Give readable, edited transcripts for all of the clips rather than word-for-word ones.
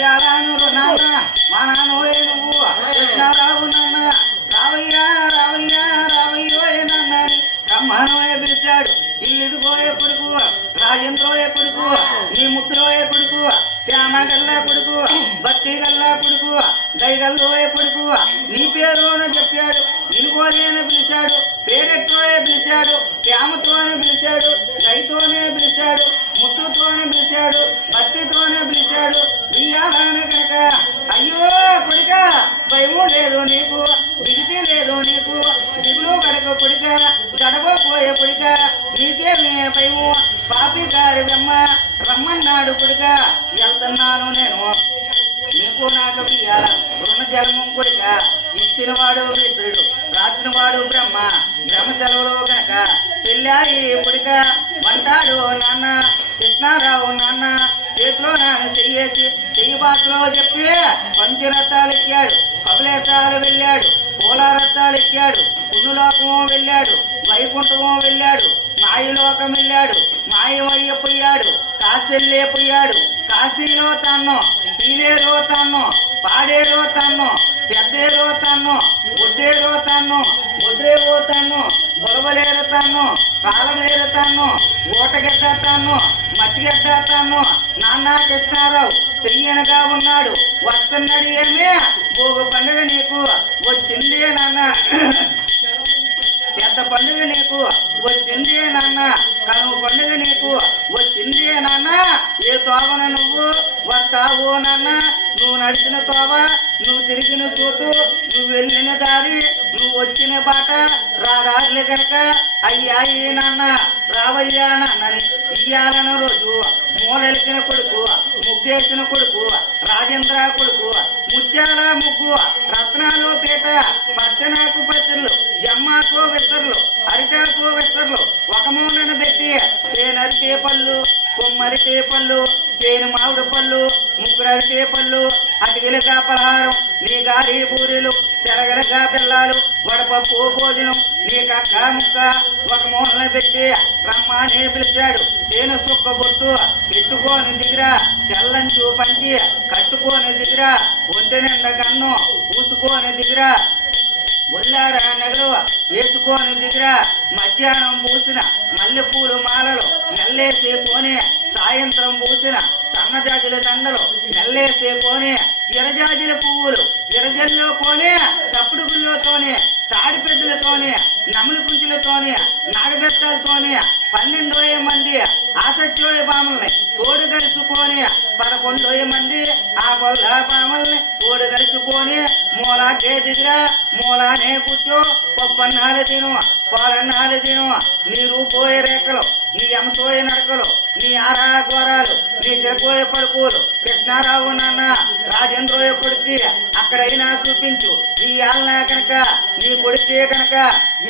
ఇయాలను నాన్న మా నాన్నోయే నువ్వు కృష్ణారావు నాన్న రావయ్యా రావయ్యా రావయ్యో నాన్న బ్రహ్మానోయ పిలిచాడు ఇల్లుదిగోయే కొడుకు రాజేంద్రోయే కొడుకు నీ ముద్రోయే కొడుకు శ్యామ గల్లా కొడుకు భక్తి గల్లా కొడుకు దయగల్లోయే కొడుకు నీ పేరును చెప్పాడు నిలుగోలేని పిలిచాడు పేరెట్టోయే పిలిచాడు శ్యామతోనే పిలిచాడు దయతోనే పిలిచాడు ముట్టుతోనే పిలిచాడు భక్తితోనే పిలిచాడు ఇయ్యాలని కనుక అయ్యో కొడుక భయము లేదు నీకు దిగితే లేదు నీకు దిగులు కడక కొడుక గడవపోయే కొడుక నీకేమే భయము పాపి గారి బెమ్మ రమ్మన్నాడు కొడుక వెళ్తున్నాను నేను నీకు నాకు బియ్యాల రుణ జలము కొడుక ఇచ్చినవాడు విశ్రుడు రాసినవాడు బ్రహ్మ సెలవులో గనక చెల్లాయి కొడుక అంటాడు నాన్న కృష్ణారావు నాన్న చేతిలో నాన్న చెయ్యి బాతులో చెప్పి పంచరత్తాలు ఎక్కాడు కబులేసాలు వెళ్ళాడు పూలారత్తాలు ఎక్కాడు పుణ్యలోకము వెళ్ళాడు వైకుంఠము వెళ్ళాడు మాయలోకం వెళ్ళాడు మాయమయ్యపోయాడు కాశీలేపోయాడు కాశీలో తాను శ్రీలేలో తాను పాడేలో తాను పెద్దేలో తాను ఒడ్డేలో తాను ఒడ్రేవో తాను బొరవలేరు తాను కాలమేరు తాను ఓటగడ్డ తాను మచ్చిగడ్డ తాను నాన్న కృష్ణారావు చెయ్యనగా ఉన్నాడు వస్తున్నాడు ఏమే భోగు పండుగ నీకు వచ్చిందే నాన్న పెద్ద పండుగ నీకు వచ్చిందే నాన్న కనుమ పండుగ నీకు వచ్చిందే నాన్న ఏ తోవన నువ్వు వస్తావు నాన్న నువ్వు నడిచిన తోవ నువ్వు తిరిగిన చోటు నువ్వు వెళ్ళిన దారి నువ్వు వచ్చిన బాట రాదారులే కనుక అయ్యాయి నాన్న రావయ్యా నాన్నని ఇయ్యాలన్న రోజు మూలెలికిన కొడుకు ముగ్గేసిన కొడుకు రాజేంద్ర కొడుకు ముత్యాల ముగ్గు రత్నాలు పీట పచ్చనాకు పత్రులు జమ్మాకు విస్తర్లు అరిటాకు విస్తర్లు ఒక మూలను పెట్టి తేనరిటే పళ్ళు కొమ్మరిటే పళ్ళు తేనె మామిడి పళ్ళు ముగ్గురరిటే పళ్ళు అటుగిలగా పలహారం నీ గారి బూరెలు చెరగలగా బెల్లాలు వడపప్పు భోజనం నీ కక్క ముక్క ఒక మూలన పెట్టి రమ్మనే పిలిచాడు తేనె సుక్క బొట్టు ఎత్తుకోని దిగిరా తెల్లంచు పంచి కట్టుకోని దిగిరా ఒంటి నిండా కన్ను పూసుకోని దిగిరా ఒల్లారా నగలు వేసుకొని దిగిరా మధ్యాహ్నం పూసిన మల్లెపూలు మాలలు నెల్లేసే కోనే సాయంత్రం పూసిన సన్నజాజుల దండలు నెల్లేసే కోనే ఎర్రజాజుల పువ్వులు ఎర్రజల్లో కోనే తప్పుడుగుల్లోతోనే తాడి పెద్దలతోనే నములు కుంచులతోనే నాగబెత్తాలతోనే 12 మంది ఆసత్యోయ బామల్ని తోడు కలుసుకొని 11 మంది ఆ గొల్ల బామల్ని తోడు కలుసుకొని మూలాకే దిగిరా మూలానే కూర్చో పప్పన్నాలు తిను పాలన్నాలు తిను నీ రూపోయే రేఖలు నీ అంశోయ నడకలు నీ ఆరా ఘోరాలు నీ చెరపోయే పరుపులు కృష్ణారావు నాన్న రాజేంద్రోయ కొడుకి అక్కడైనా చూపించు ఈ ఆలన కనుక నీ కొడుకే కనుక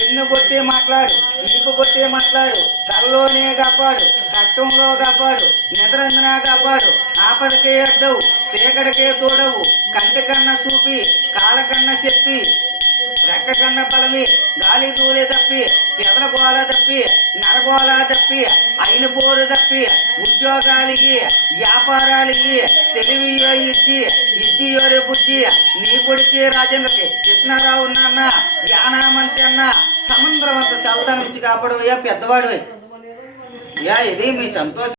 ఎన్ను కొట్టి మాట్లాడు ఇరుపు కొట్టి మాట్లాడు తరలోనే కాపాడు కష్టంలో కాపాడు నిద్రందన కాపాడు ఆపదకే అడ్డవు సేకడికే తోడవు కంటి కన్నా చూపి కాలకన్నా చెప్పి రెక్క కన్నా బలమి గాలి దూలే తప్పి పెదల గోల తప్పి నరగోల తప్పి అయిన పోరు తప్పి ఉద్యోగాలకి వ్యాపారాలకి తెలివియో ఇద్దియోరే బుద్ధి నీ కొడుకి రాజేంద్రకి కృష్ణారావు నాన్న యానామంతి అన్న సముద్రం అంత చల్తానికి కాపాడు పెద్దవాడు ఇది మీ సంతోషం.